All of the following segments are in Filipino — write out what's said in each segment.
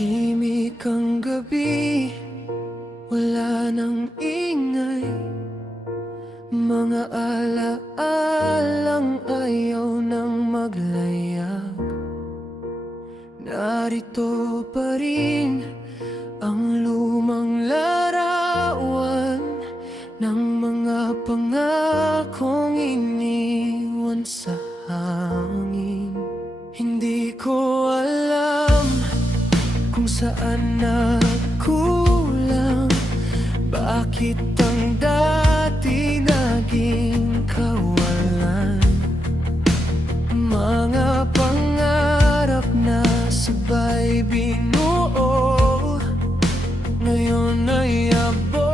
Tahimik ang gabi, wala nang ingay. Mga alaalang ayaw nang maglayag. Narito pa rin ang lumang larawan ng mga pangakong iniwan sa hangin. Hindi ko alam kung saan nagkulang, bakit ang dati naging kawalan. Mga pangarap na sabay binuo, ngayon ay abo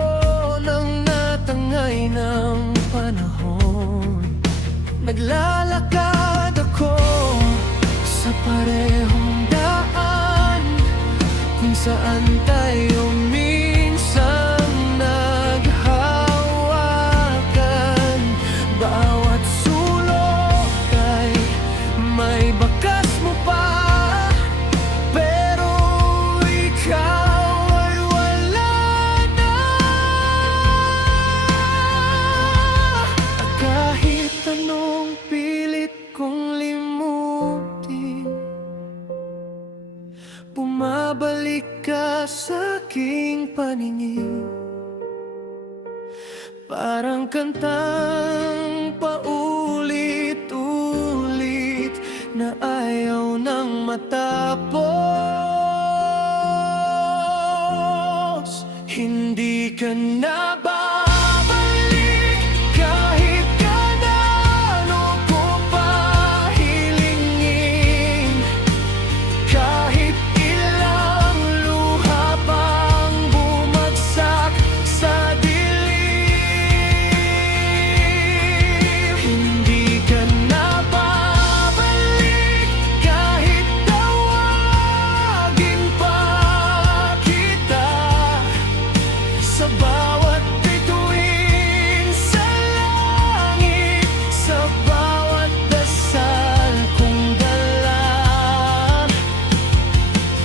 ng natangay ng panahon. Naglalakad ako sa parehong daan kung saan tayo minsan naghawakan. Bawat sulok ay may bakas mo pa, pero ikaw ay wala na. At kahit anong pilit kong limutin, bumabalik ka sa aking paningin. Parang kantang paulit-ulit na ayaw nang matapos. Hindi ka na babalik kahit gaano ko pa hilingin. Kahit ilang luha pang bumagsak sa dilim, hindi ka na babalik kahit tawagin pa kita. Sa bawat bituin sa langit, sa bawat dasal kong dala.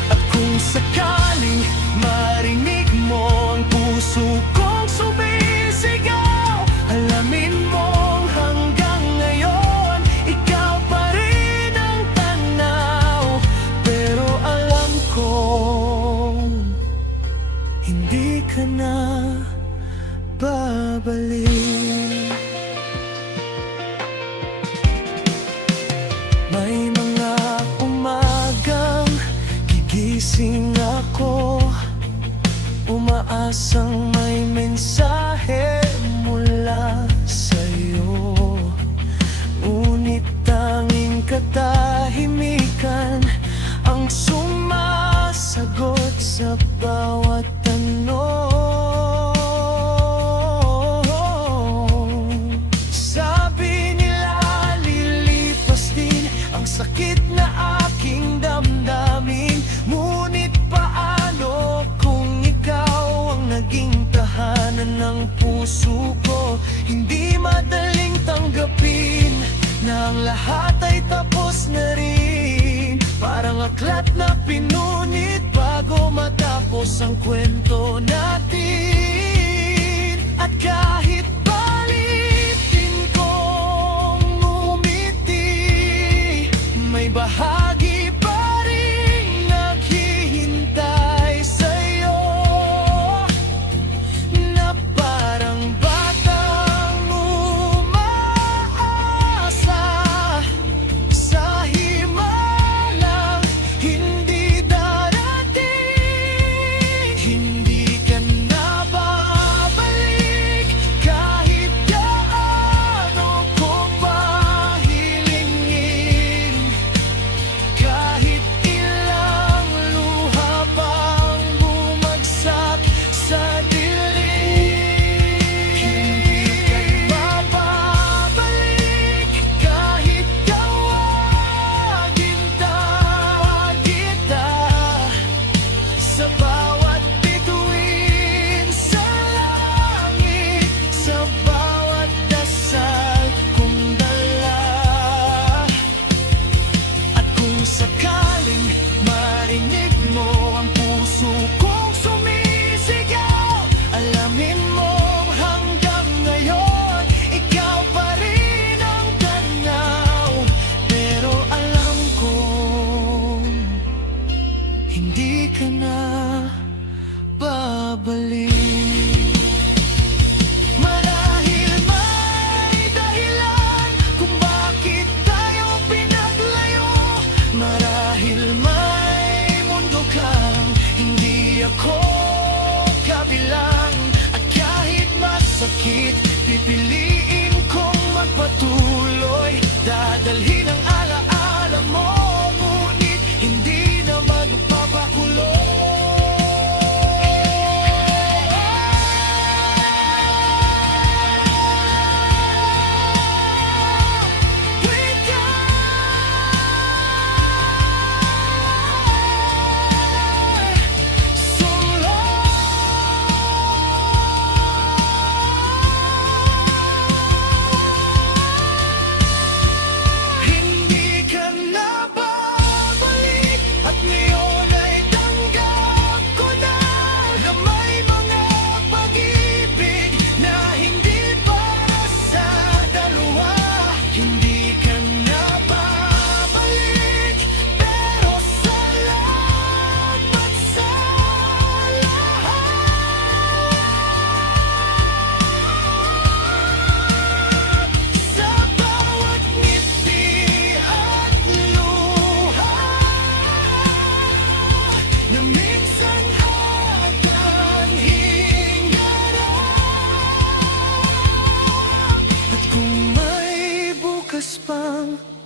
At kung sakaling marinig mo ang puso kong sumisigaw, alamin mong hanggang ngayon ikaw pa rin ang tanaw. Pero alam kong hindi ka na babalik. May mga umagang gigising ako, umaasang may mensahe mula sa'yo. Ngunit tanging katahimikan ang sumasagot sa bawat tanong. Sabi nila lilipas din ang sakit na aking damdamin, ngunit paano kung ikaw ang naging tahanan ng puso ko? Hindi madaling tanggapin na ang lahat ay tapos na rin. Parang aklat na pinunit bago matapos ang kwento natin. At kahit palitin kong umiti, may bahagi pa rin naghihintay sa'yo, na parang batang umaasa sa himalang hindi darating. Hindi ka na sakit, pipiliin kong magpatuloy. Dadalhin ang alaala mo, ngunit hindi na magpapakulo.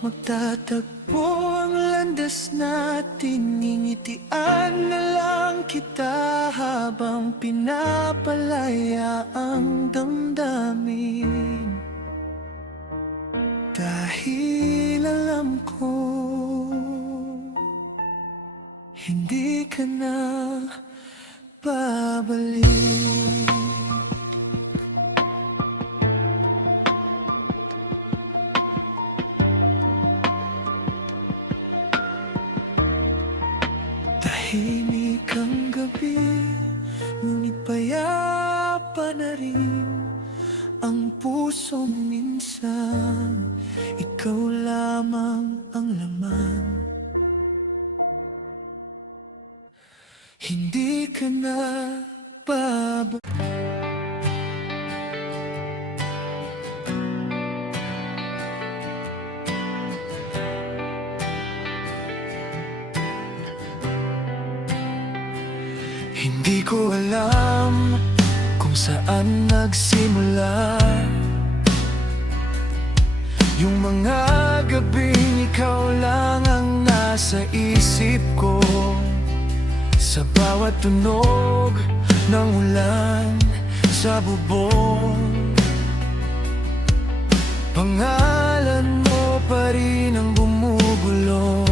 Magtatagpo ang landas natin, ngingitian na lang kita habang pinapalaya ang damdamin. Dahil alam ko, hindi ka na babalik. Tahimik ang gabi, ngunit payapa na rin ang puso minsan. Ikaw lamang ang laman. Hindi ka na babalik. Hindi ko alam kung saan nagsimula yung mga gabing ikaw lang ang nasa isip ko. Sa bawat tunog ng ulan sa bubong, pangalan mo pa rin ang bumubulong.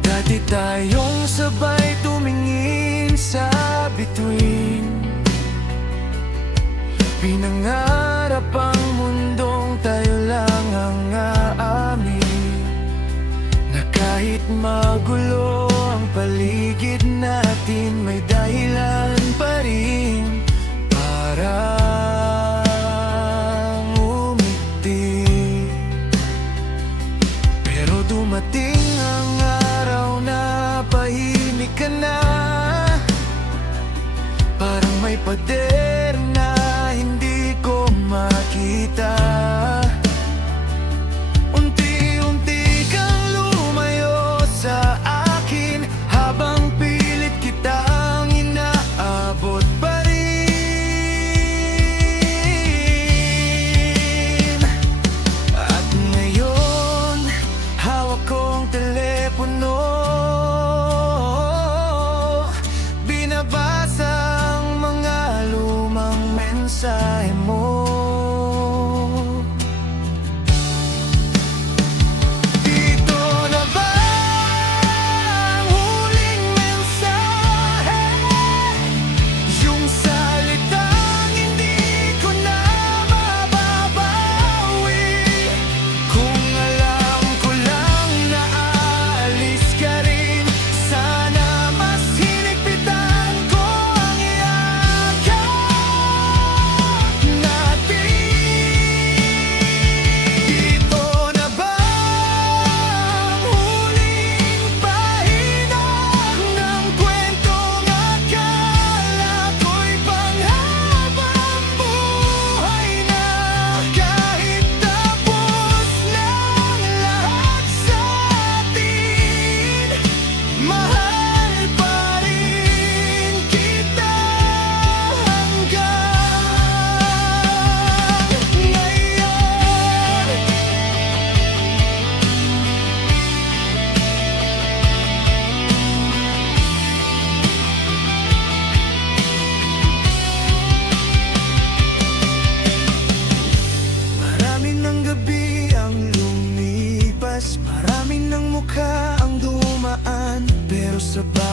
Dati tayong sabay tumingin sa bituin, pinangarap ang mundong tayo lang ang aamin, na kahit magulo ang paligid natin, may dahilan pa rin para umiti. Pero dumating ang araw na pahimik ka na, parang may pader na hindi ko makita. Unti-unti kang lumayo sa akin, habang pilit kitang inaabot pa rin. At ngayon, hawak kong telepono, binabasa ang mga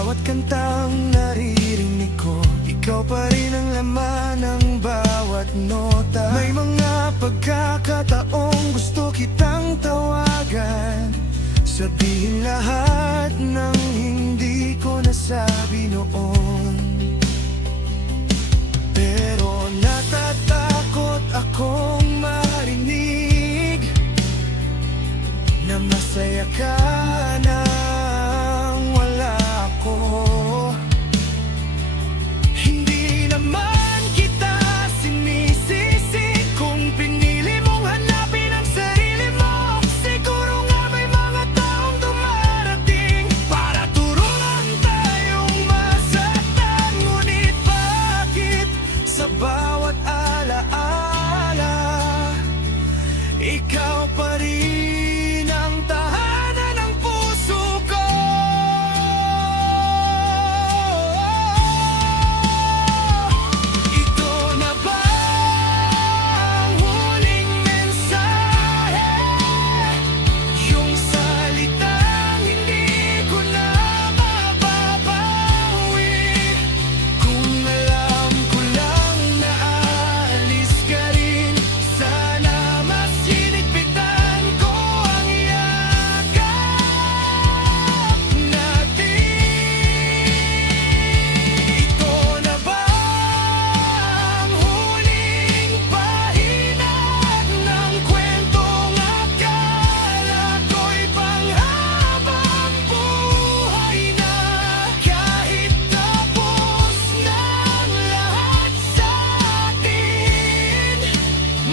bawat kantang naririnig ko, ikaw pa rin ang laman ng bawat nota. May mga pagkakataong gusto kitang tawagan, sabihin lahat ng hindi ko nasabi noon. Pero natatakot akong marinig na masaya ka nang wala ako. Hindi naman kita sinisisi kung pinili mong hanapin ang sarili mo. Siguro nga may mga taong dumarating para turuan tayong masaktan. Ngunit bakit sa bawat alaala, ikaw pa rin ang tahanan ng puso ko? Ito na ba ang huling mensahe? Yung salitang hindi ko na mababawi. Kung alam ko lang na aalis ka rin, sana mas hinigpitan ko ang yakap natin. Ito na ba ang huling pahina ng kwentong akala ko'y panghabang buhay na? Kahit tapos ng lahat sa atin,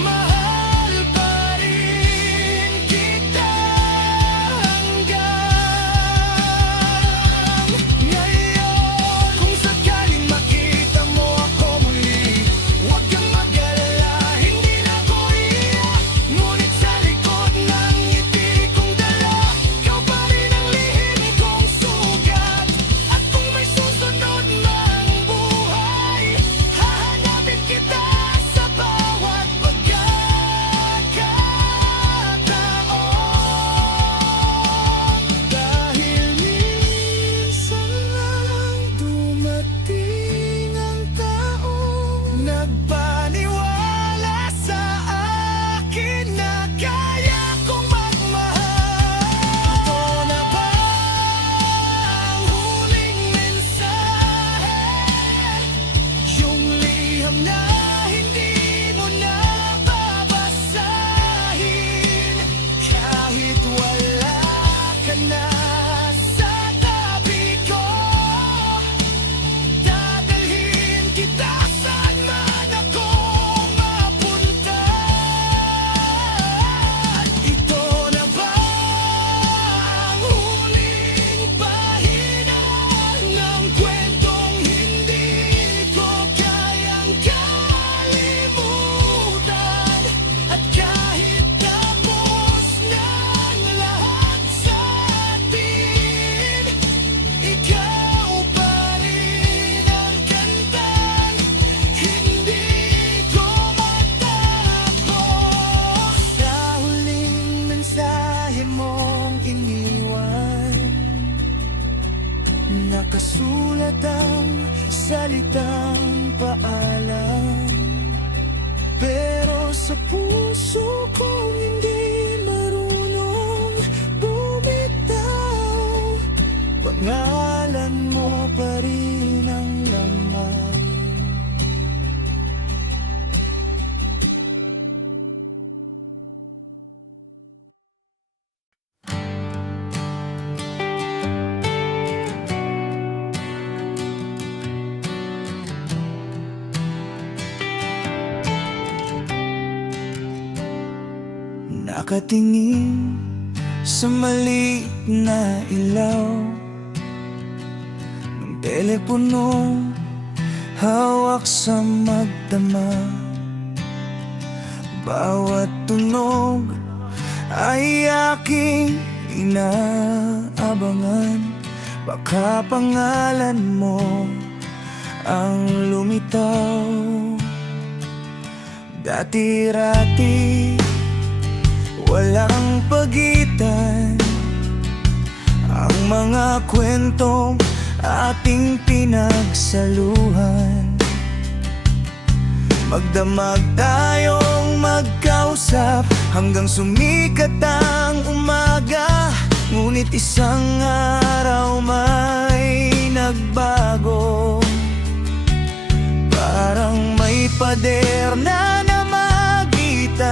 mahal pa rin kita hanggang ngayon. Kung sakaling makita mo ako muli, huwag kang mag-alala, hindi na ako iiyak. Ngunit sa likod ng ngiti kong dala, ikaw pa rin ang lihim kong sugat. At kung may susunod mang buhay, hahanapin kita sa bawat pagkakataon. Dahil minsan lang dumating ang taong nagpaniwala sa akin na kaya kong magmahal. Ito na ba ang huling mensahe? Yung liham na hindi mo na babasahin, kahit wala ka na sa tabi ko. Dadalhin kita saan man ako mapunta. Ito na ba ang huling pahina ng kwentong hindi ko kayang kalimutan? At kahit tapos ng lahat sa atin, ikaw pa rin ang kantang hindi ko matapos. Sa huling mensahe mong iniwan, nakasulat ang salitang paalam. Pero sa puso kong hindi marunong bumitaw, pangalan mo pa rin ang laman. Nakatingin sa maliit na ilaw ng telepono, hawak sa magdama. Bawat tunog ay aking inaabangan. Baka pangalan mo ang lumitaw. Dati-rati walang pagitan, ang mga kwentong ating pinagsaluhan. Magdamag tayong magkausap hanggang sumikat ang umaga. Ngunit isang araw may nagbago, parang may pader na namagitan.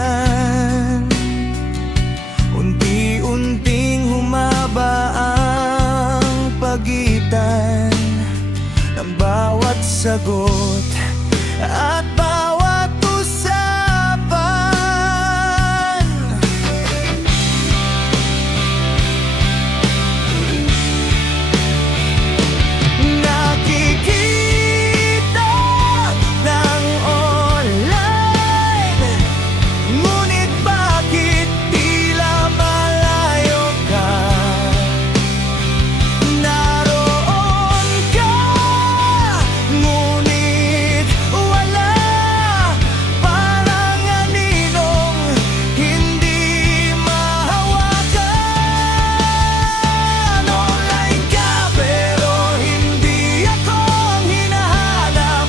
Unti-unting humaba ang pagitan ng bawat sagot at bawat usapan. Nakikita ng online, ngunit bakit tila malayo ka? Naroon ka, ngunit wala, parang aninong hindi mahawakan. Online ka pero hindi ako ang hinahanap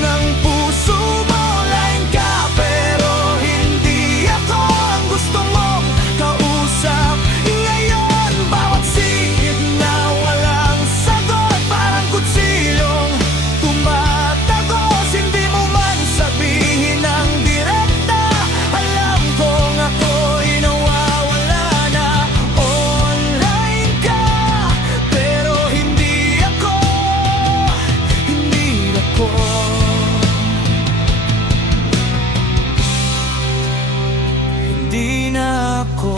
ng puso mo. Online ka pero hindi ako ang gusto mong kausap. Ngayon bawat singit na walang sagot, parang kutsilong tumatagos. Hindi mo man sabihin ng direkta, alam kong ako'y nawawala na. Online ka pero hindi ako, hindi ako, hindi na ako.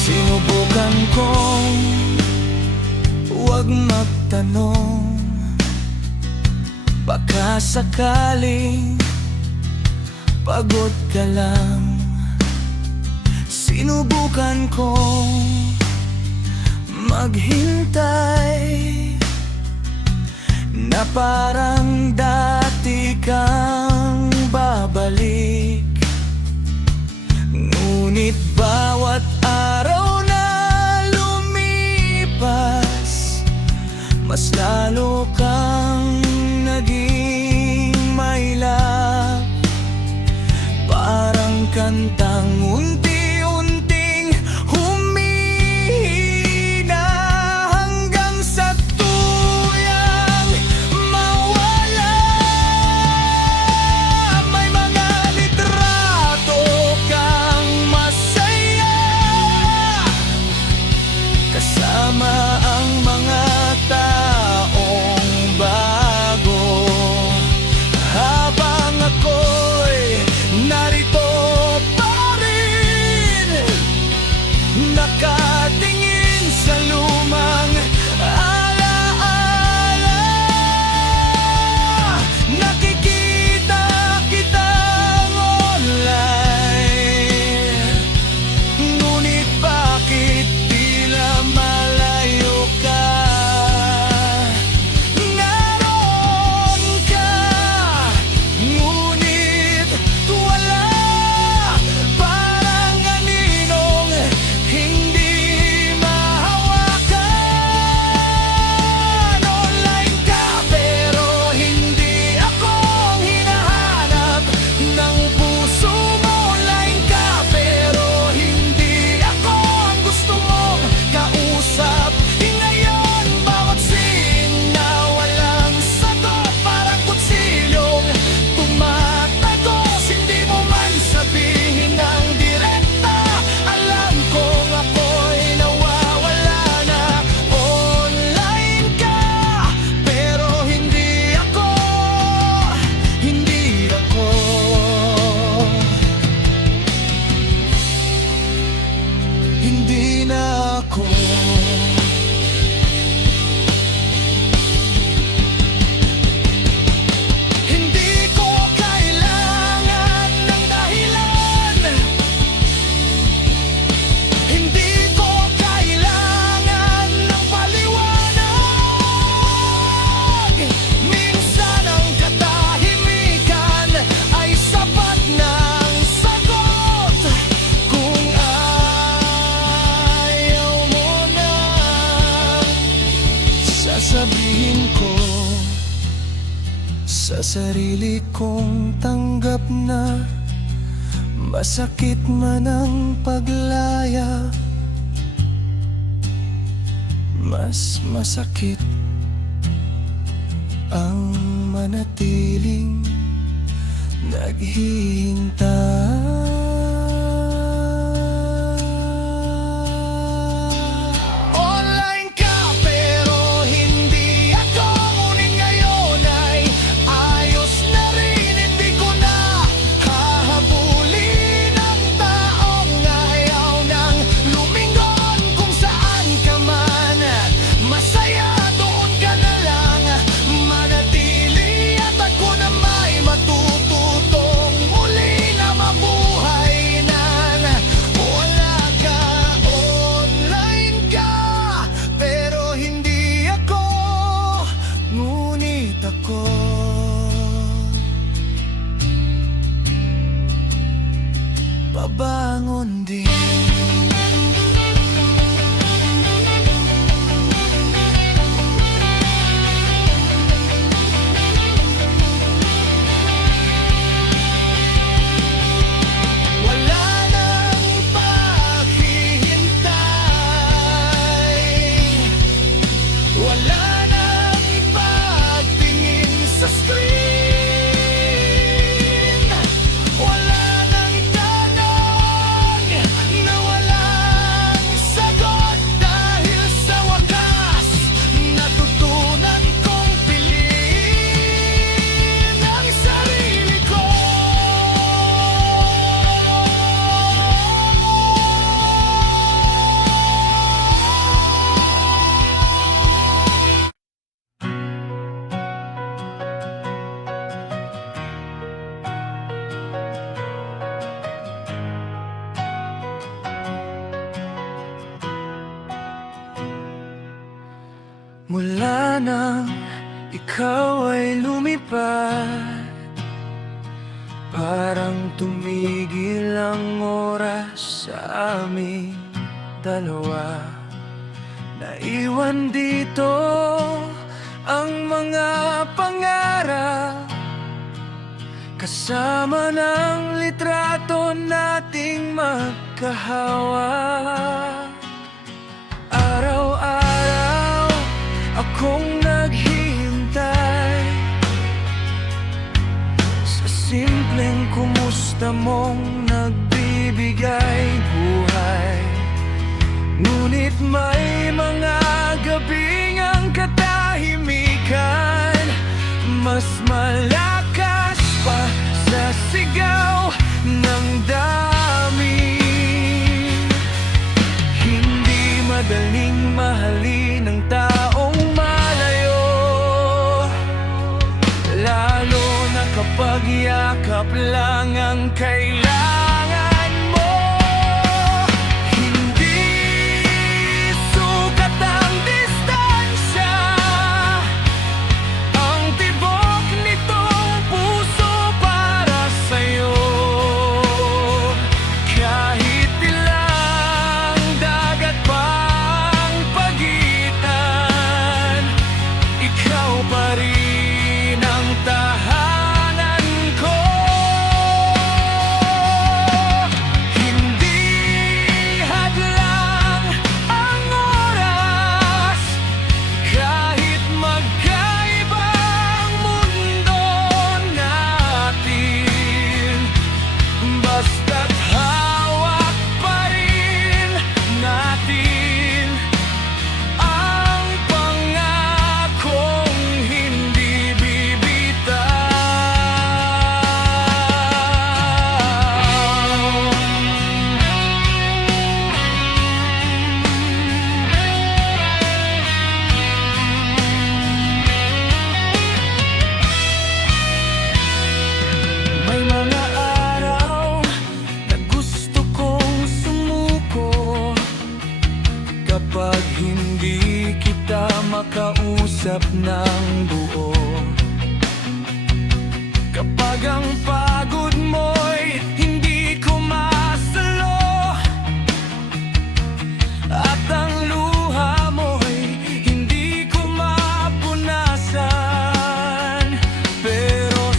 Sinubukan kong huwag magtanong, baka sakaling pagod ka lang. Sinubukan kong maghintay na parang dati kang babalik. Ngunit bawat araw na lumipas, mas lalo kang naging mailap. Parang kantang unti-unting humihina hanggang sa tuyang mawala. May mga litrato kang masaya kasama ang mga taong bago, habang ako'y narito pa rin sarili kong tanggap na masakit man ang paglaya, mas masakit ang manatiling naghihintay. Online ka pero hindi ako, ngunit ngayon ay ayos na rin. Hindi ko na hahabulin ang taong ayaw nang lumingon. Kung saan ka man masaya, doon ka na lang manatili. At ako na may matututong muli na mabuhay nang wala ka. Online ka pero hindi ako, ngunit ako babangon din. Wala nang paghihintay, wala nang pagtingin sa screen, wala nang tanong na walang sagot. Dahil sa wakas, natutunan kong piliin ang sarili ko. Mula nang ikaw ay lumipad, parang tumigil ang oras sa aming dalawa. Naiwan dito ang mga pangarap, kasama ng litrato nating magkahawak. Araw-araw akong naghihintay sa simpleng kumusta mong nagbibigay buhay. Ngunit may mga gabing ang katahimikan mas malakas pa sa sigaw ng damdamin. Hindi madaling mahalin ang taong malayo, lalo na kapag yakap lang ang kailangan mo. Hindi sukat ang distansya, ang tibok nitong puso para sa'yo. Kahit ilang dagat pang pagitan, ikaw pa rin ang tahanan ko. Hindi hadlang ang oras, kahit magkaiba ang mundo natin. Basta't hawak pa rin natin ang pangakong hindi bibitaw. May mga araw na gusto kong sumuko kapag hindi kita makausap ng buo. Kapag ang pagod mo'y hindi ko masalo, at ang luha mo'y hindi ko mapunasan. Pero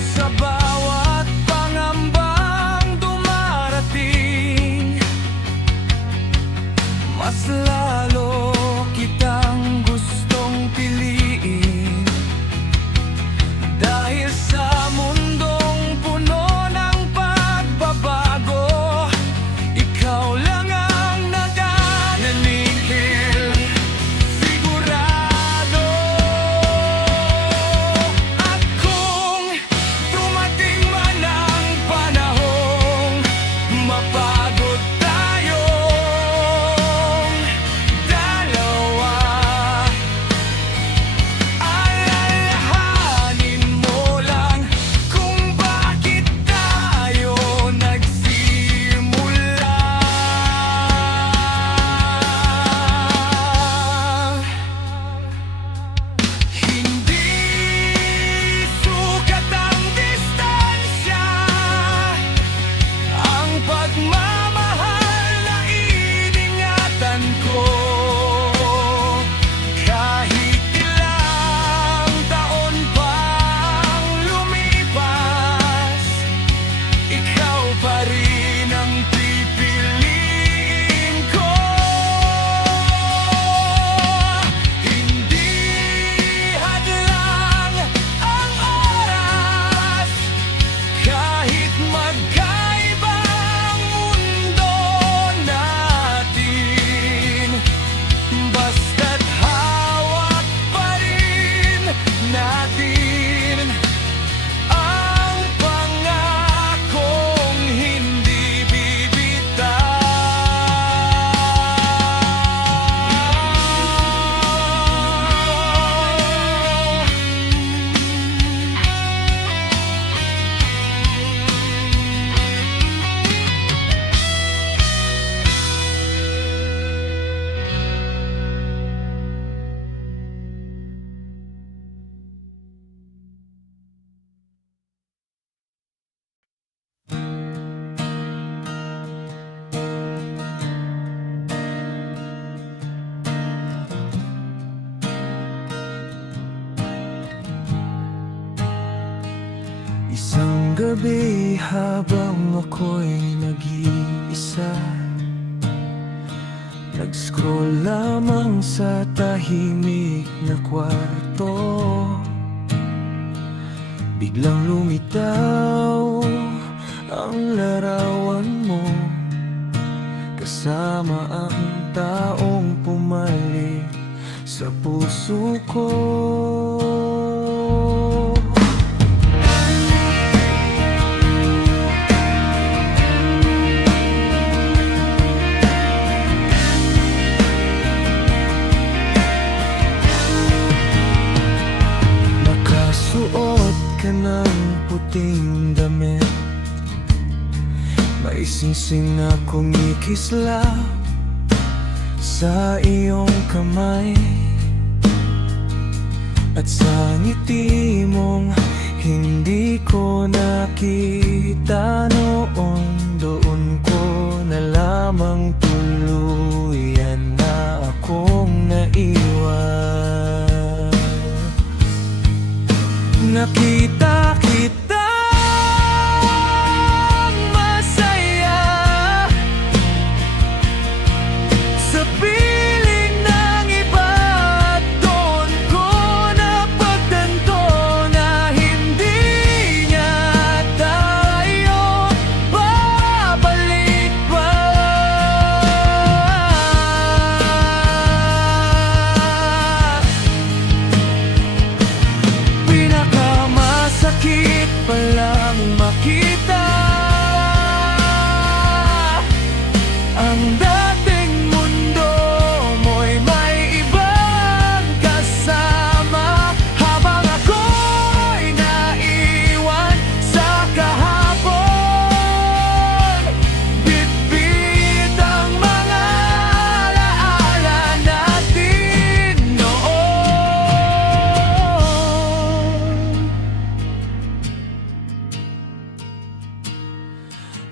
gabi habang ako'y nag-iisa, nag-scroll lamang sa tahimik na kwarto. Biglang lumitaw ang larawan mo, kasama ang taong pumalik sa puso ko. Nakasuot ka ng puting damit, may singsing akong ikislap sa iyong kamay, at sa ngiti mong hindi ko nakita noon, doon ko na lamang tuluyan na akong naiwan. Nakita kita masaya sa piling ng iba, at doon ko napagtanto na hindi niya tayo babalik pa. Pinakamasakit palang makita ang dating mundo mo'y may ibang kasama, habang ako'y naiwan sa kahapon. Bitbit ang mga alaala natin noon.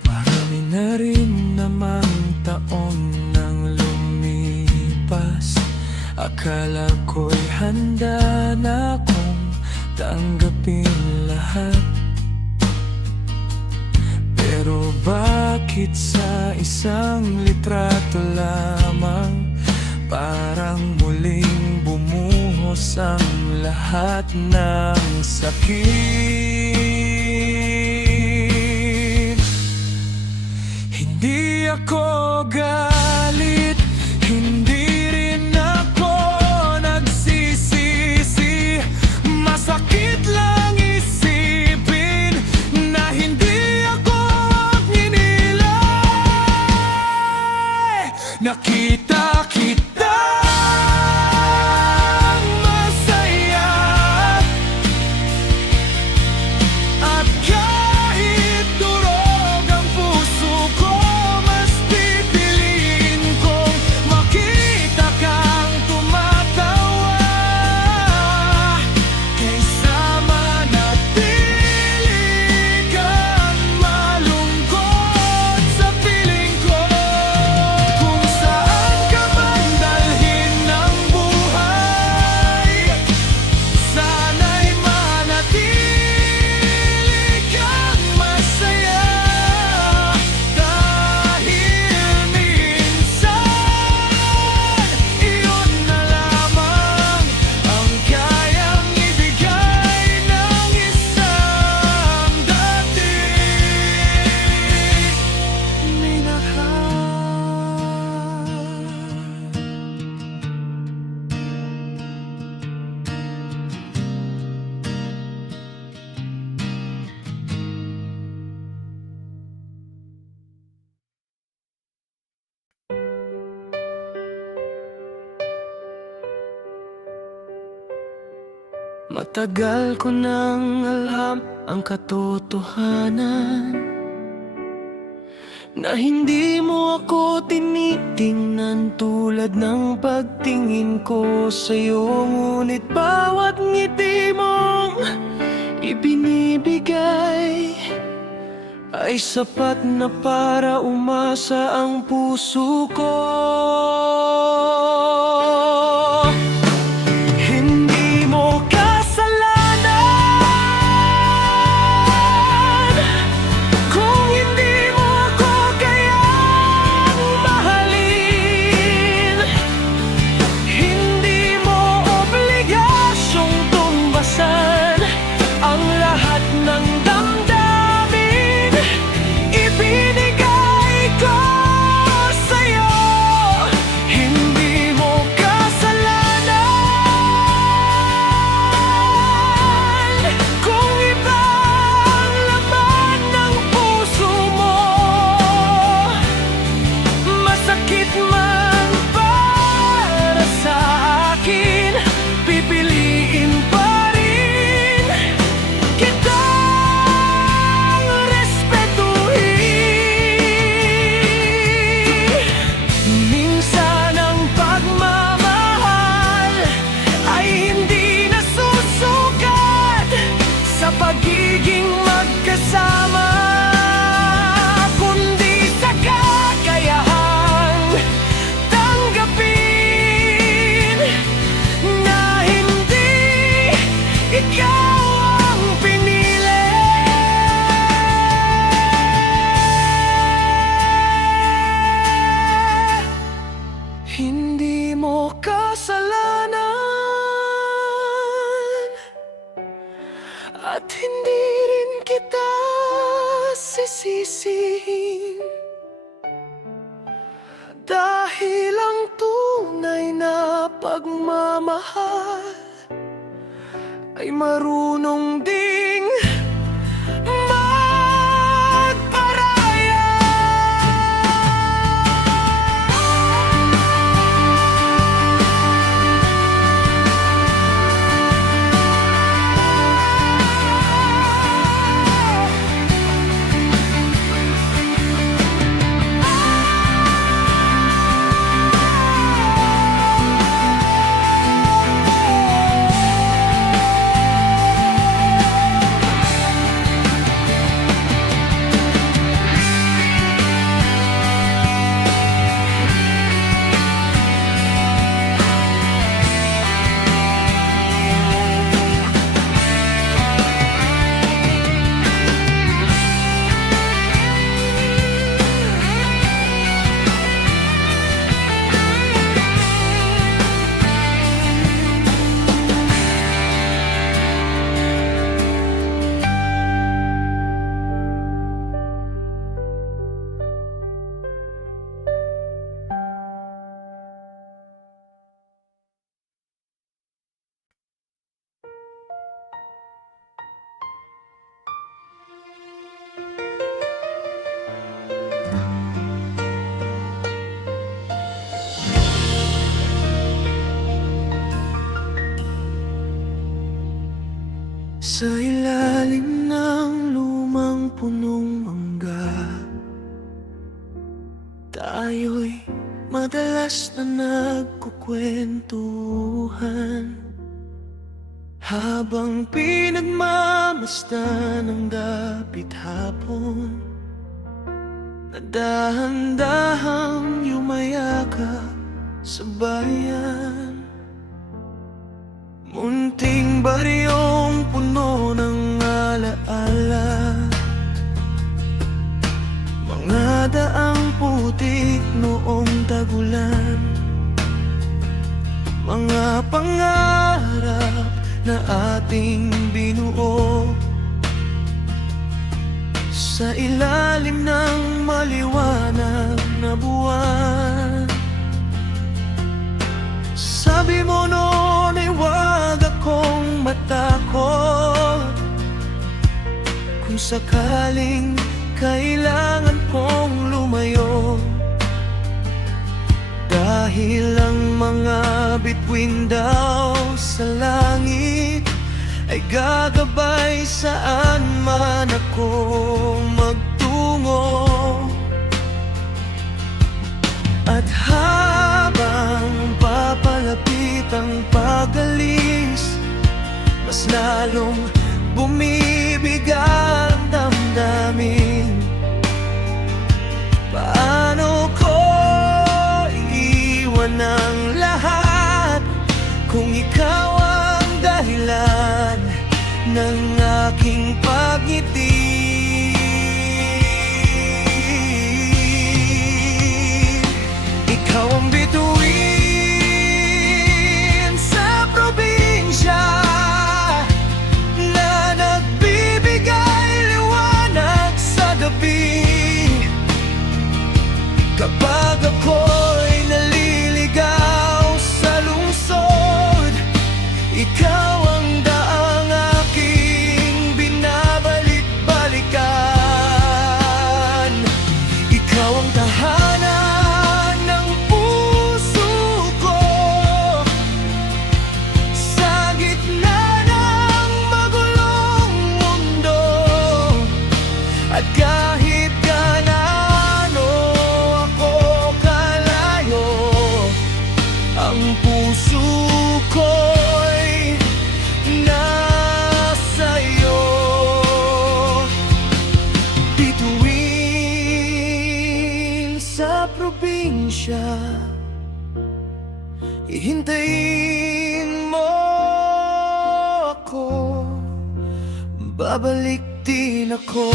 Marami na rin namang taon nang lumipas, akala ko'y handa na akong tanggapin lahat. Pero bakit sa isang litrato lamang parang muling bumuhos ang lahat ng sakit? Hindi ako galit, hindi rin ako nagsisisi. Masakit lang isipin na hindi ako ninilay. Nakita kita masaya, at kahit durog ang puso ko, mas pipiliin kong makita kang tumatawa kaysa manatili kang malungkot sa piling ko. Kung saan ka man dalhin ng buhay, sana'y manatili kang masaya, dahil minsan iyon na lamang ang kayang ibigay ng isang dating minahal. Matagal ko nang alam ang katotohanan, na hindi mo ako tinitingnan tulad ng pagtingin ko sa'yo. Ngunit bawat ngiti mong ibinibigay ay sapat na para umasa ang puso ko. Hindi mo kasalanan Dahil ang tunay na pagmamahal ay marunong ding magparaya. Sa ilalim ng lumang punong mangga, tayo'y madalas na nagkukwentuhan habang pinagmamasdan ng dapit hapon, na dahan-dahang yumayakap sa bayan. Munting baryong puno ng alaala, mga daang putik noong tagulan, mga pangarap na ating binuo sa ilalim ng maliwanag na buwan. Sabi mo noon ay wag akong matakot kung sakaling kailangan kong lumayo, dahil ang mga bituin daw sa langit ay gagabay saan man ako magtungo. At habang papalapit ang pag-alis, mas lalong bumibigat ang damdamin. Paano ko iiwan ang lahat kung ikaw ang dahilan ng aking pagngiti? Ikaw ang bituin sa probinsya na nagbibigay liwanag sa gabi. Kapag ako'y naliligaw sa lungsod, ikaw ang daang aking binabalik-balikan. Ikaw ang tahanan ng puso ko sa gitna ng magulong mundo. At kahit gaano ako kalayo, ang puso ko'y nasa iyo. Bituin sa probinsya, hihintayin mo ako, babalik din ako.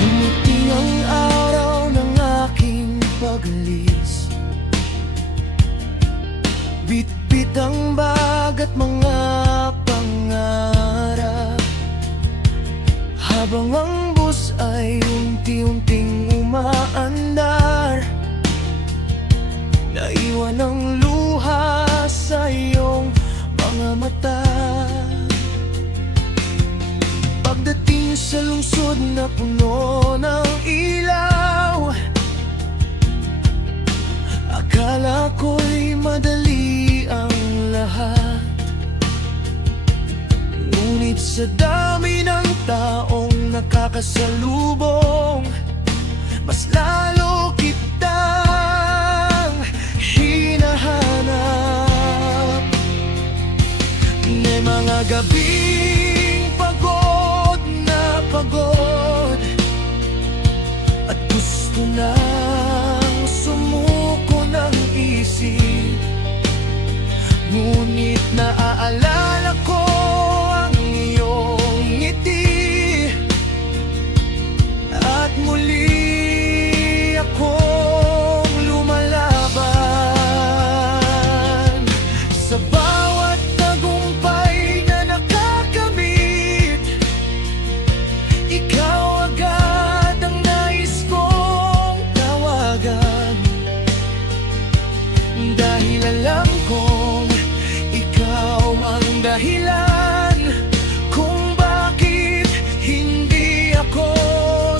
Dumating ang araw ng aking pag-alis, at mga pangarap. Habang ang bus ay unti-unting umaandar, naiwan ang luha sa iyong mga mata. Pagdating sa lungsod na puno ng ilaw, akala ko'y madali ang lahat. Ngunit sa dami ng taong nakakasalubong, mas lalo kitang hinahanap. May mga gabing pagod na pagod, at gusto nang sumuko ng isip. Ngunit naaalala ko ang iyong ngiti, at muli akong lumalaban. Sa bawat tagumpay na nakakamit, ikaw agad ang nais kong tawagan. Dahil alam kong ikaw ang dahilan kung bakit hindi ako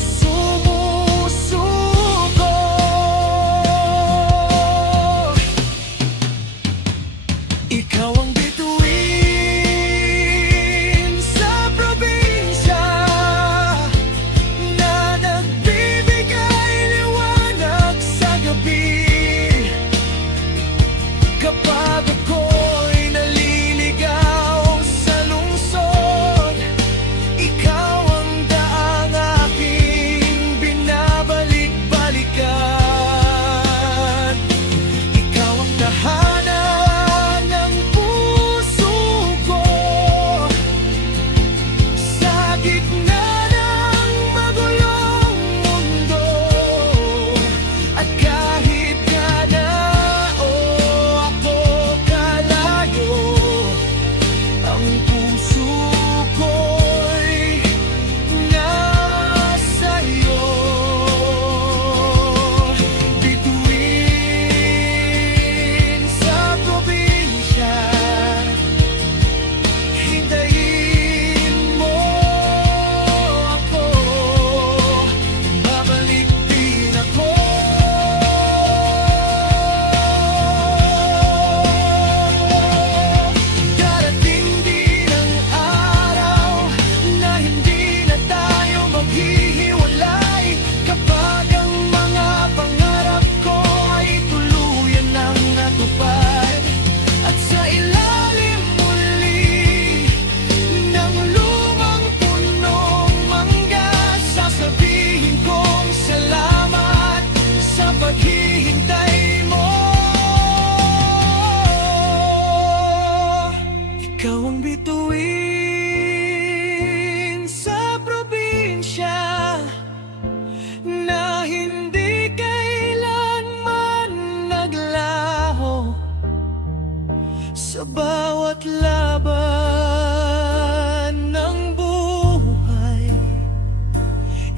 sumusuko. Ikaw ang bituin sa probinsya, na nagbibigay liwanag sa gabi. Kapag ako'y naliligaw sa lungsod, ikaw ang daang aking binabalik-balikan. Ikaw ang tahanan ng puso ko, sa gitna ng magulong mundo. At kahit ka na o ako kalayo, ang puso ko'y nasa iyo. Bituin sa probinsya, hintayin mo ako, babalik din ako. Darating din ang araw na hindi na tayo maghihiwalay, kapag ang mga pangarap ko ay tuluyan ng natupad. At sa ilalim muli ng lumang punong mangga, sasabihin kong salamat sa paghihintay mo. Ikaw ang bituin sa probinsya, na hindi kailanman naglaho. Sa bawat laban ng buhay,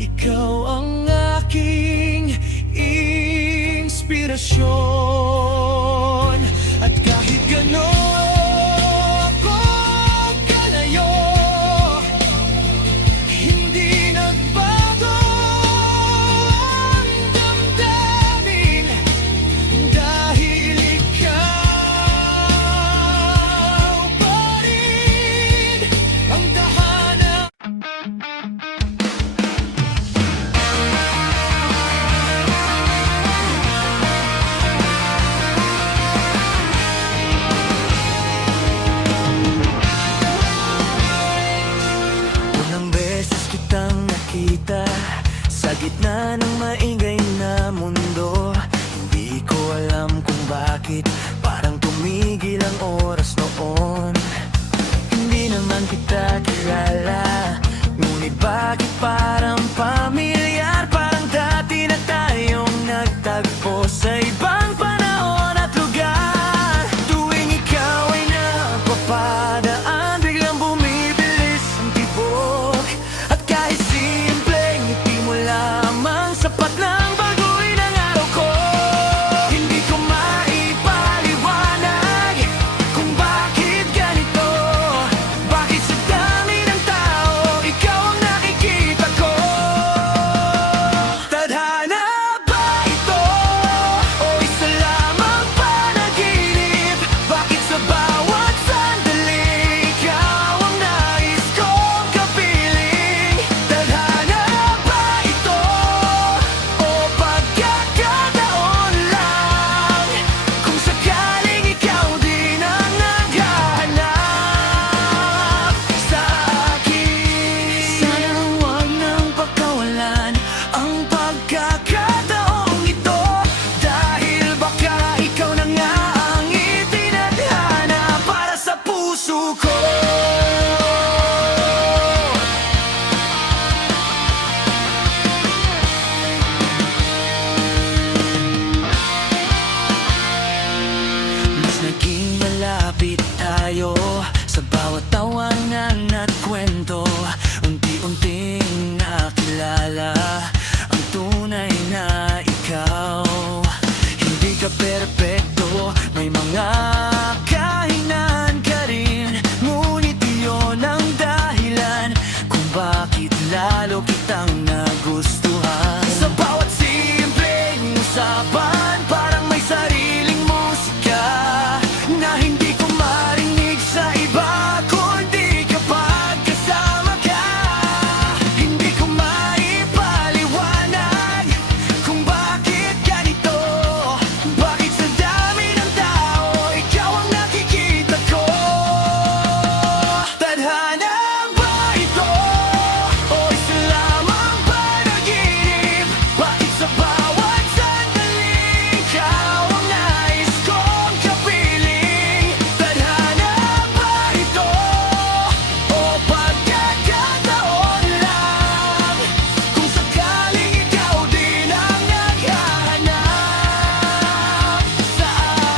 ikaw ang aking inspirasyon. At kahit gano'n ako kalayo, hindi nagbago ang damdamin. Dahil ikaw pa rin ang tahanan. Unang beses kitang nakita sa gitna ng maingay na mundo, hindi ko alam kung bakit parang tumigil ang oras noon. Hindi naman kita kilala, ngunit bakit parang pamilyar, parang dati na tayong nagtagpo sa ibang panahon at lugar. Tuwing ikaw ay napapasok tayo sa bawat tawanan at kwento. Unti-unting nakilala ang tunay na ikaw. Hindi ka perpekto, may mga kahinaan ka rin, ngunit iyon ang dahilan kung bakit lalo kitang nagustuhan. Sa bawat simpleng usapan, parang may sariling musika na hindi ko marinig sa iba, kundi kapag kasama ka. Hindi ko maipaliwanag kung bakit ganito, bakit sa dami ng tao ikaw ang nakikita ko. Tadhana ba ito o isa lamang panaginip? Bakit sa bawat sandali ikaw ang nais kong kapiling? Tadhana ba ito o pagkakataon lang? Kung sakaling ikaw din ang naghahanap sa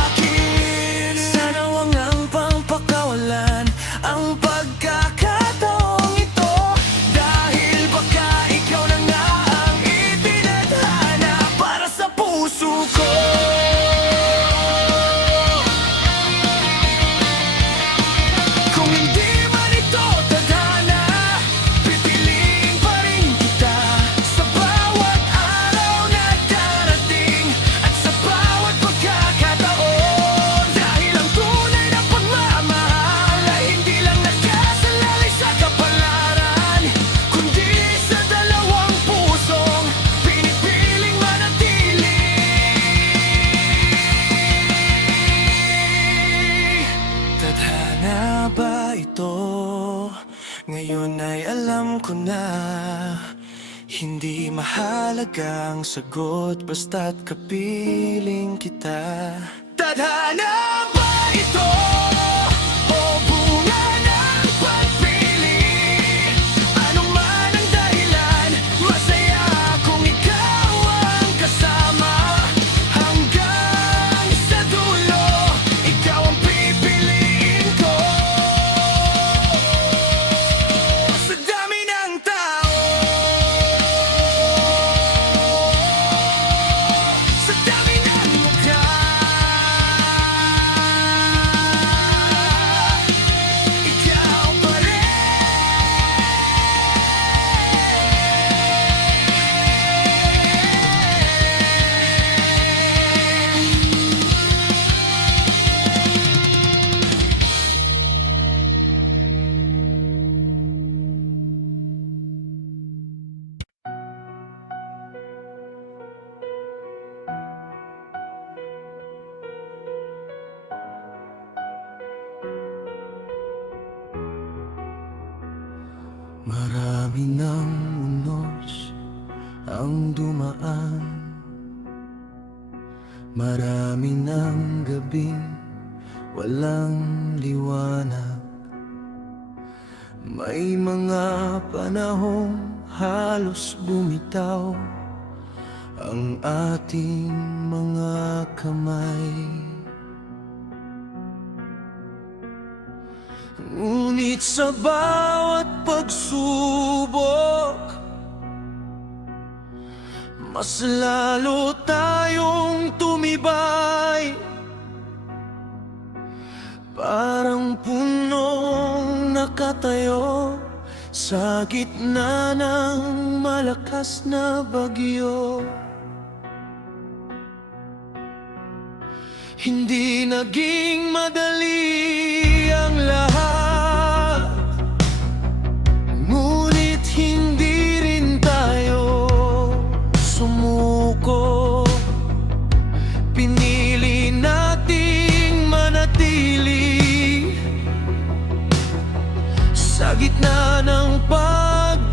akin, sana wag ang pampakawalan ang pagkakataong ito, dahil baka ikaw na nga ang itinadhana para sa puso ko. Kung hindi man ito tadhana, pipiliin pa rin kita sa bawat araw na darating at sa bawat pagkakataon, dahil ang tunay na pagmamahal ay hindi lang nakasalalay sa kapalaran, kundi sa dalawang pusong pinipiling manatili. Tadhana ba ito? Ngayon ay alam ko na, hindi mahalaga ang sagot basta't kapiling kita. Tadhana ba ito o bunga ng pagpili? Ano man ang dahilan, masaya kung ikaw ang kasama. Hanggang sa dulo, ikaw ang pipiliin ko. Sa dami ng tao, sa dami ng mukha, ikaw pa marami ng unos ang dumaan, marami ng gabing walang liwanag, may mga panahong halos bumitaw ang ating mga kamay. Ngunit sa bawat pagsubok, mas lalo tayong tumibay, parang punong nakatayo sa gitna ng malakas na bagyo. Hindi naging madali ang lahat, ngunit hindi rin tayo sumuko. Pinili nating manatili sa gitna ng pagdududa,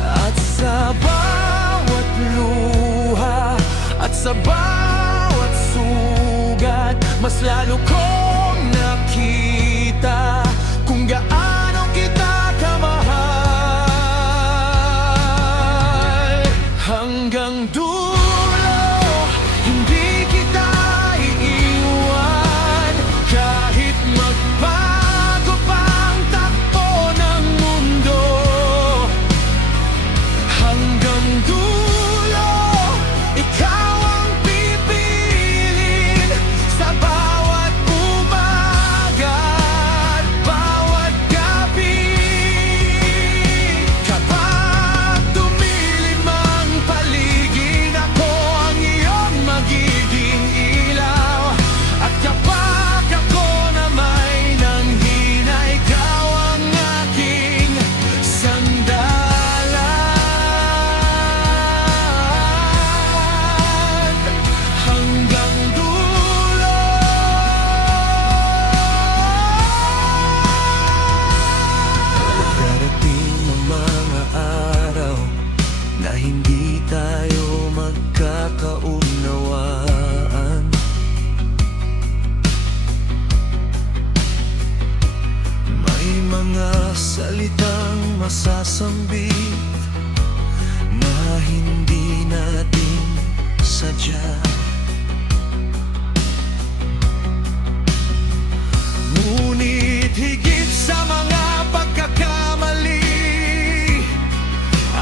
at sa bawat luha at sa bawat sugat, mas lalo kong nakita kung gaano kita kamahal. Hanggang dulo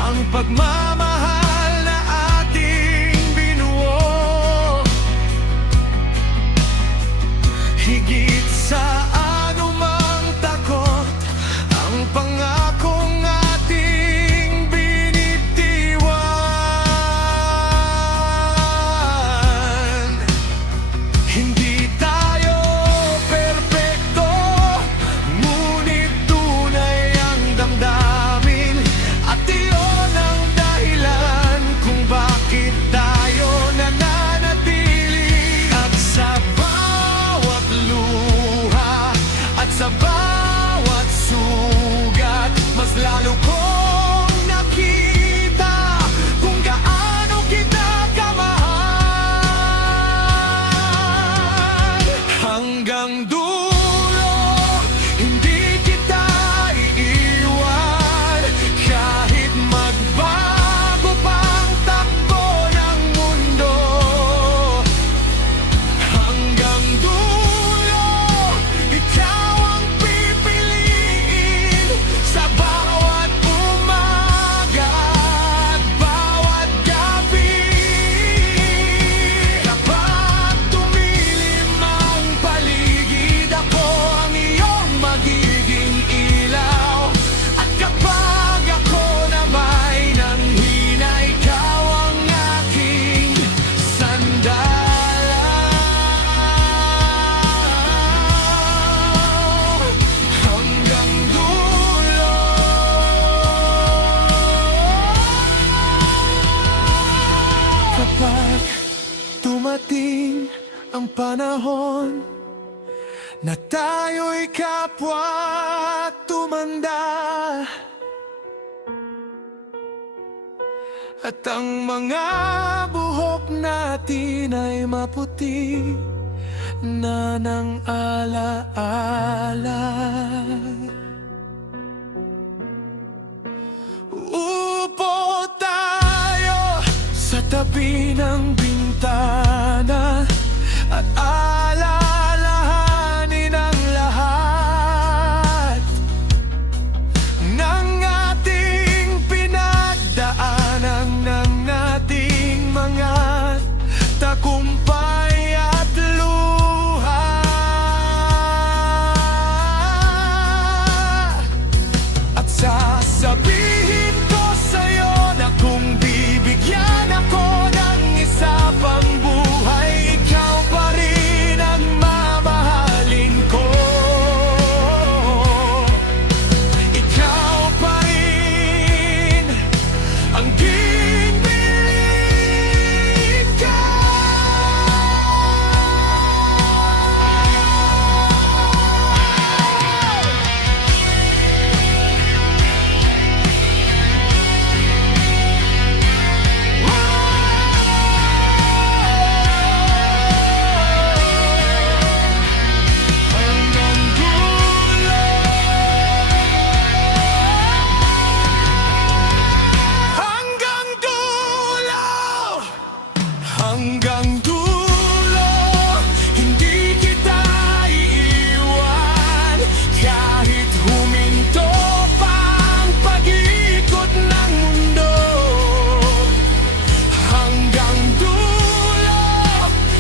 ang pagmamahal na ating binuo. Higit sa anumang takot, ang pangakong ating binitiwan. Hindi tayo perpekto, ngunit tunay ang damdamin. At iyon ang dahilan kung bakit tayo nananatili. At sa bawat luha at sa bawat sugat, mas lalo kong nakita kung gaano kita kamahal. Hanggang dulo, hindi kita iiwan. Kahit magbago pang takbo ng mundo, hanggang dulo, ikaw ang pipiliin. Sa bawat umaga at bawat gabi, kapag tumilim ang paligid, ako ang iyong magiging ilaw. At kapag ako na may nanghina, ikaw ang aking sandala. Hanggang dulo. Kapag dumating ang panahon na tayo'y kapwa tumanda, at ang mga buhok natin ay maputi na ng alaala. Uupo tayo sa tabi ng bintana at alalahanin ang lahat ng ating pinagdaanan, ng ating mga tagumpay at luha. At sasabihin ko sa'yo na kung bibigyan ako ng isa pang buhay, ikaw pa rin ang mamahalin ko. Ikaw pa rin ang pipiliin ko. Hanggang dulo. Hanggang dulo. Hanggang dulo, hindi kita iiwan. Kahit huminto pa ang pag-ikot ng mundo, hanggang dulo,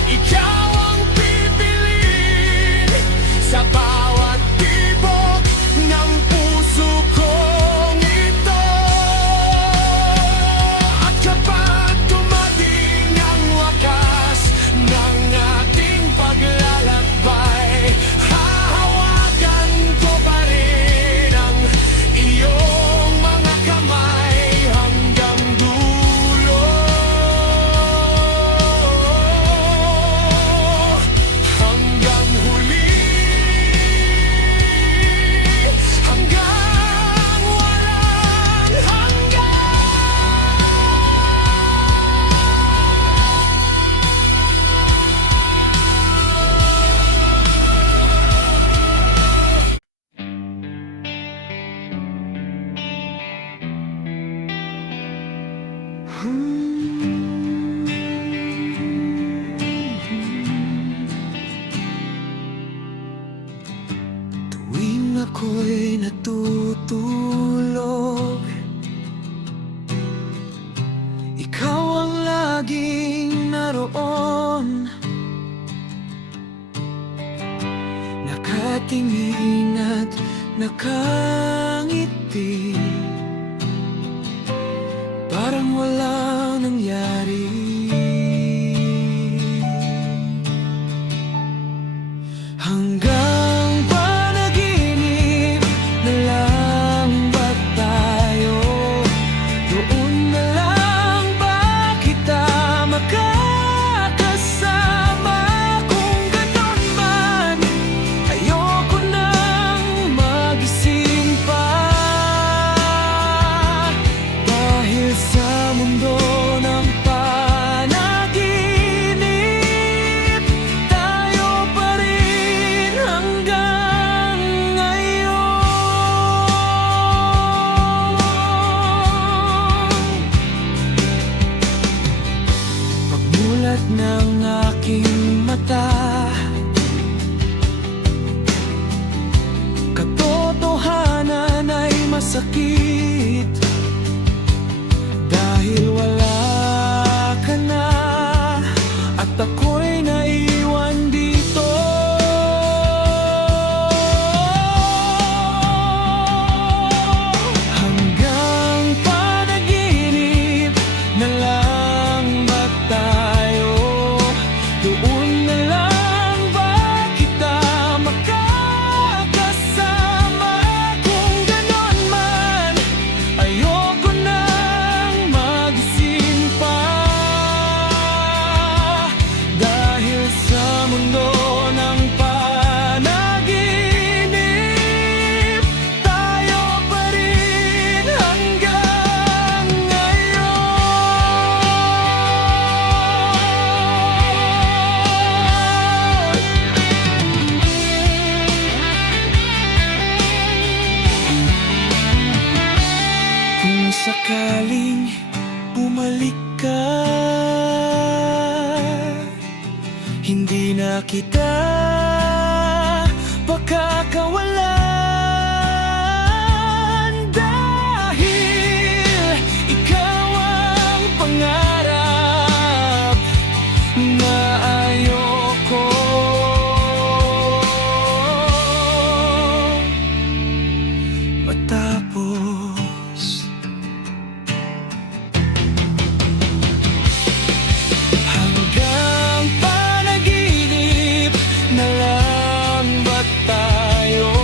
ikaw ang pipiliin. Sa bawat tibok ng puso kong ito. At kapag dumating ang wakas ng ating paglalakbay, hahawakan ko pa rin ang iyong mga kamay hanggang dulo. Hanggang huli, hanggang walang hanggan. Tuwing ako'y natutulog, doon, nakatingin at nakangiti, parang walang nangyari. Hanggang panaginip na lang ba tayo? Doon na lang ba kita makakasama? Kung ganon man, ayoko nang magising pa, dahil sa mundo ng panaginip, tayo pa rin hanggang ngayon. Pagmulat ng aking mata, katotohanan ay masakit, dahil wala ka na at ako'y naiwan dito. Hanggang panaginip na lang ba tayo? Doon na lang ba kita makakasama? Kung ganon man, ayoko nang magising pa, dahil sa mundo ng panaginip, tayo pa rin hanggang ngayon. Kung sakaling bumalik ka, hindi na kita pakakawalan, dahil ikaw ang pangarap na ayoko matapos. Hanggang panaginip na lang ba tayo?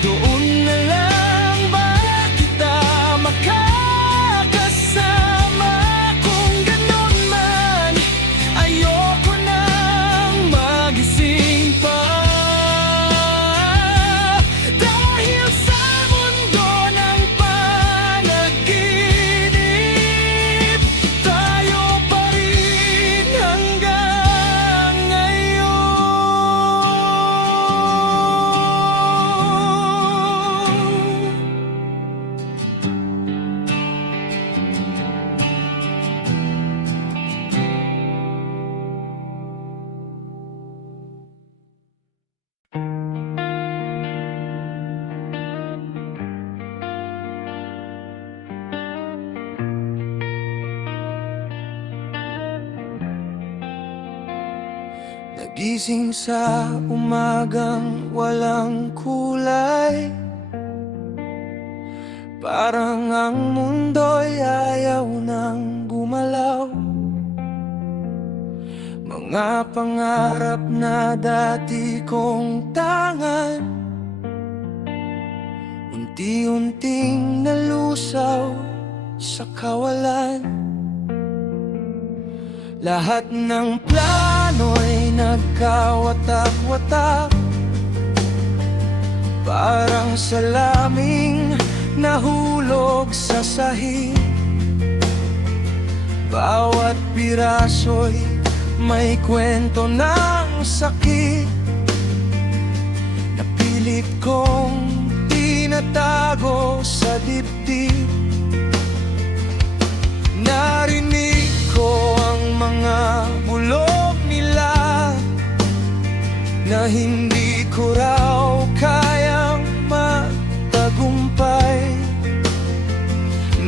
Doon na lang ba kita makakasama? Kung ganon man, ayoko nang magising pa, dahil sa mundo ng panaginip, tayo pa rin hanggang ngayon. Nagising sa umagang walang kulay, parang ang mundo'y ayaw nang gumalaw. Mga pangarap na dati kong tangan, unti-unting nalusaw sa kawalan. Lahat ng plano'y nagkawatak-watak, parang salaming nahulog sa sahig. Bawat piraso'y may kwento ng sakit, napilit kong tinatago sa dibdib. Narinig ko ang mga bulog nila, na hindi ko raw kayang magtagumpay,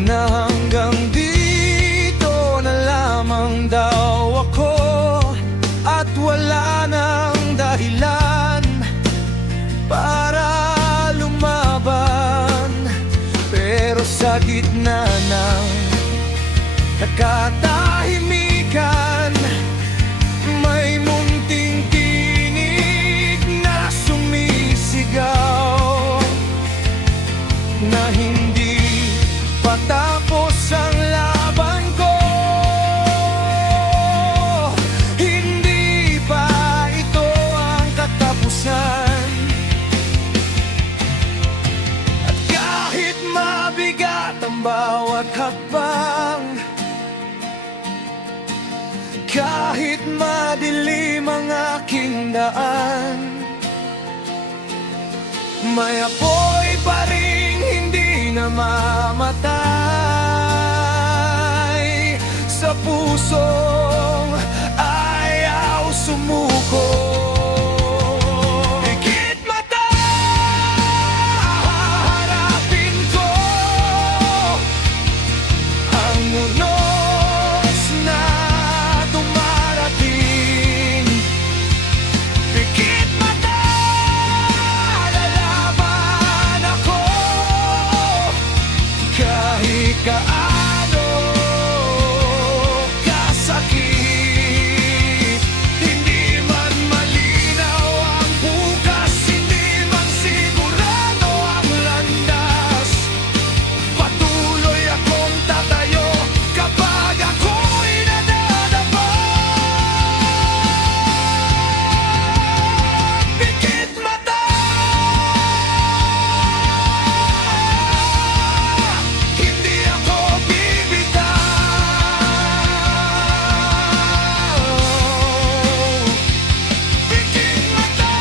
na hanggang dito na lamang daw ako. katahimikan, may munting tinig na sumisigaw, na hindi patapos ang laban ko. Hindi pa ito ang katapusan. At kahit mabigat ang bawat hakbang, kahit madilim ang aking daan, may apoy pa rin hindi namamatay sa pusong ayaw sumuko. Pikit mata, haharapin ko ang unos na dumarating. Pikit mata, lalaban ako kahit kaano kasakit. Hindi man malinaw ang bukas, hindi man sigurado ang landas, patuloy akong tatayo kapag ako'y nadadapa. Pikit mata, hindi ako bibitaw. Pikit mata,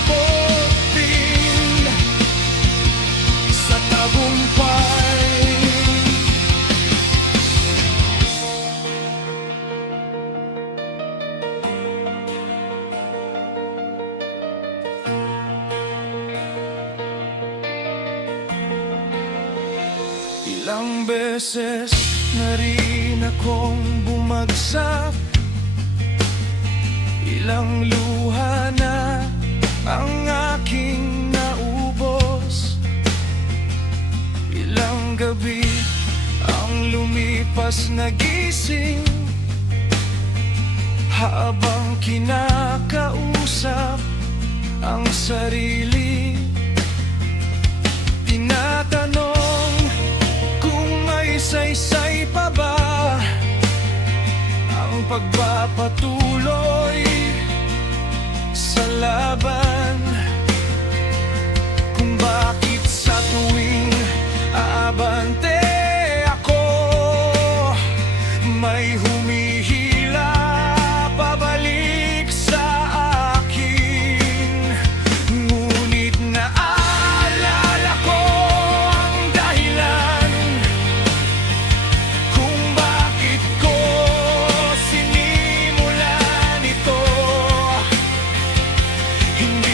abot din sa tagumpay. Ilang beses na rin akong bumagsak, ilang luha na ang aking naubos, ilang gabi ang lumipas na gising, habang kinakausap ang sarili. Tinatanong kung may saysay pa ba ang pagpapatuloy sa laban, kung bakit sa tuwing aabante ako may humihila pabalik sa akin. Ngunit naalala ko ang dahilan kung bakit ko sinimulan ito. Hindi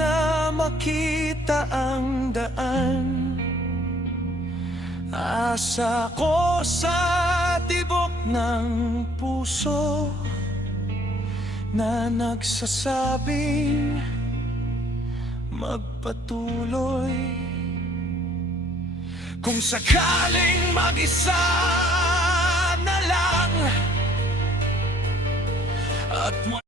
na makita ang daan. Asa ko sa tibok ng puso na nagsasabing magpatuloy. Kung sakaling mag-isa na lang at